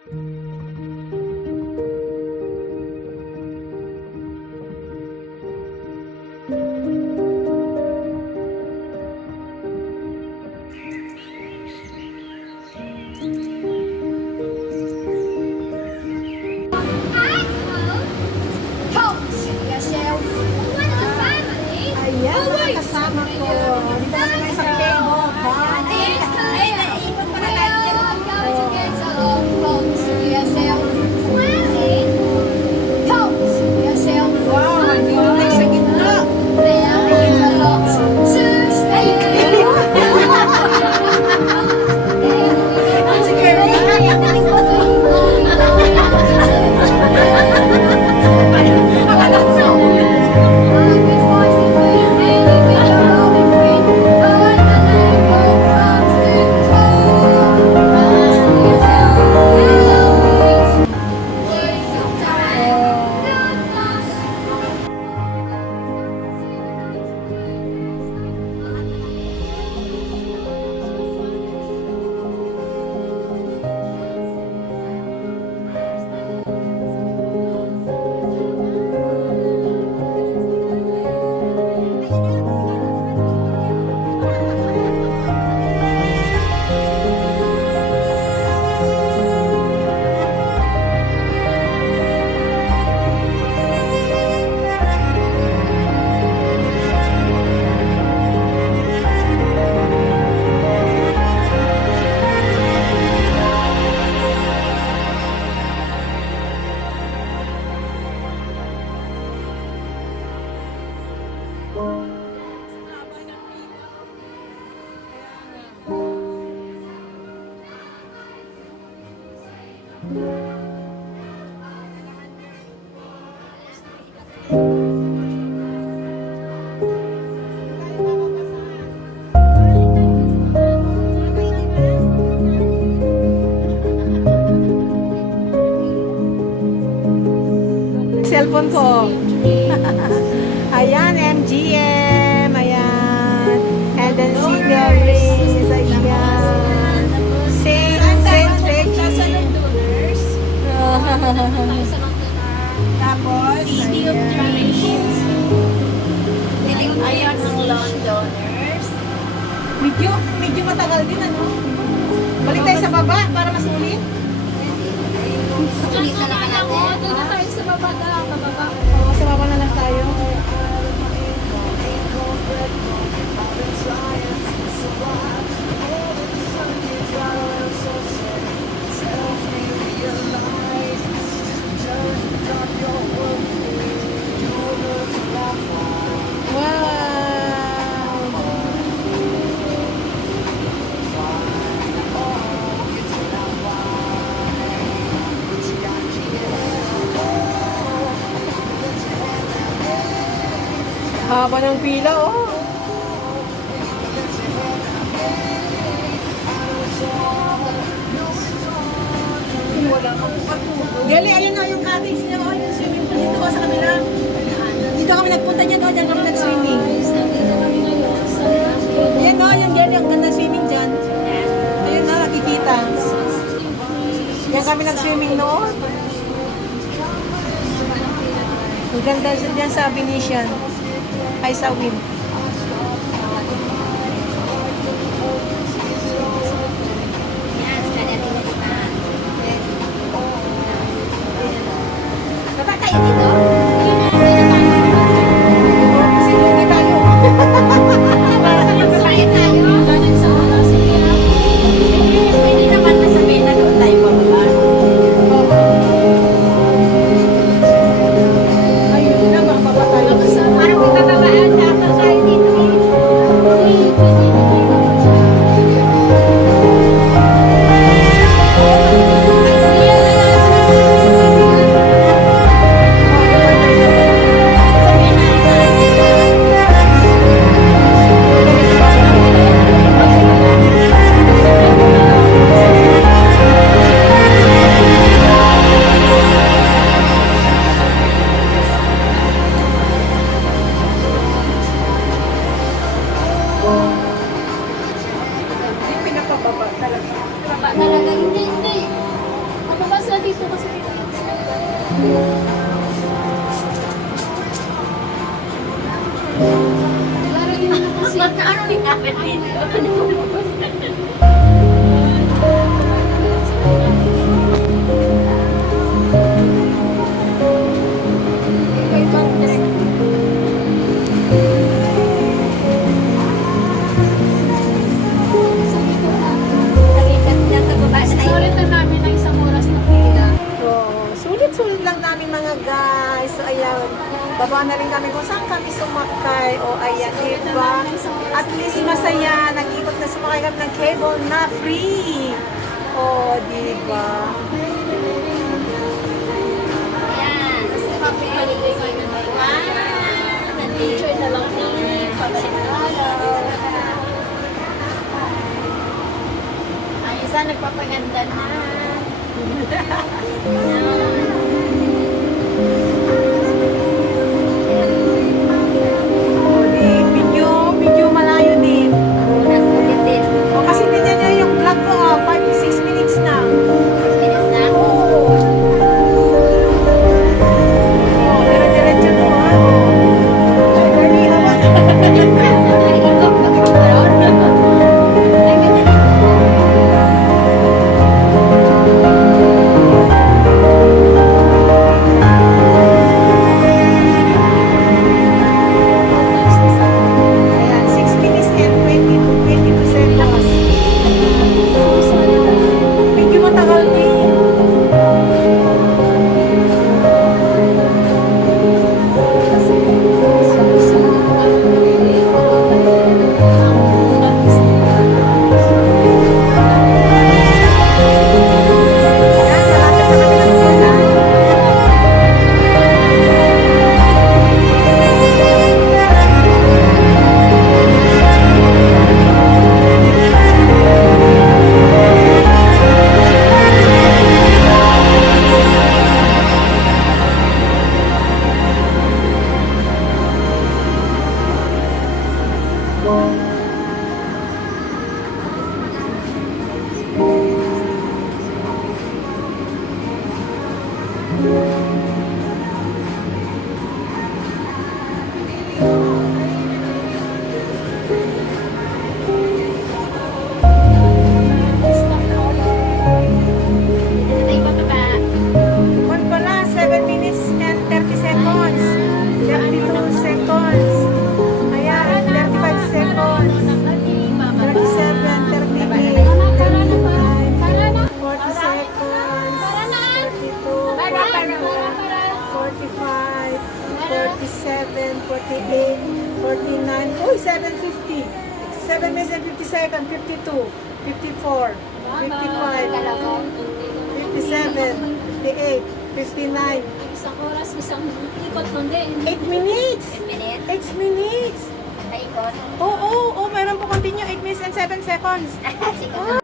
Ayan, kasama ko. Dito na kami sa table. Wow, andito tayo sa gitna. Cellphone ko. Ayan, MGM. Ayan. And then Signal Race. Ayan. Saint Reggie. Tapos, City of Dreams. Ayan ang Londoners. medyo matagal din, ano? Balik tayo sa baba para masulit. Sulit na naman natin. Doon na tayo sa baba na. Pababa. Oo, sa baba na lang tayo. Haba ng pila, oh. Deli, ayun na yung cottage niya, oh, yung swimming pool. Dito ko sa kanila. Dito kami nagpunta dyan, oh, dyan kami nag-swimming. Ayan, oh, yung Deli, ang ganda swimming dyan. Ayun na, nakikita. Yan kami nag-swimming noon. Ang ganda dyan sa Venetian. Ay, sa Win. Baba tayo dito. Sige tayo. Masaya tayo. Pwede naman nasabihin na doon tayo pababa. Ayun na, makababa tayo. Parang may bababaan dapat tayo dito. Kalikat niya sa baba na Ulit na namin ng isang oras na pila. So, sulit-sulit lang namin mga guys. So, ayan. Baba na rin kami kung saan kami sumakay. O, ayan, diba? At least masaya. Nag-ikot na sumakay kami ng cable na free. O, diba? Ayan. Happy holiday kayo na tayo. Enjoy na lang namin. Ang isa nagpapaganda na. O, di, medyo malayo din. Nasulit din. O, kasi tingnan niya yung vlog ko. 5 to 6 minutes na. 6 minutes na. O, dire-diretso to, ha? Ay, Bernie, hawak. Ay, ikot na po. Ay, ganda. Ayan, 6 minutes and 22 seconds. Medyo matagal din. Ayan, malapit na kami ng ulan. Ay, bababa. Kung pala, 7 minutes and 30 seconds. 32 seconds. Ayan, 35 seconds. 37, 38, 39, 40 seconds. 42, 45, 47, 48, 49. Uy, 7:50. 7 minutes and 50 seconds. 52, 54, 55, 57, 58, 59. Isang oras, isang ikot nun din. 8 minutes! 10 minutes. 8 minutes! Paikot. Oo, meron po continue. 8 minutes and 7 seconds. Sige.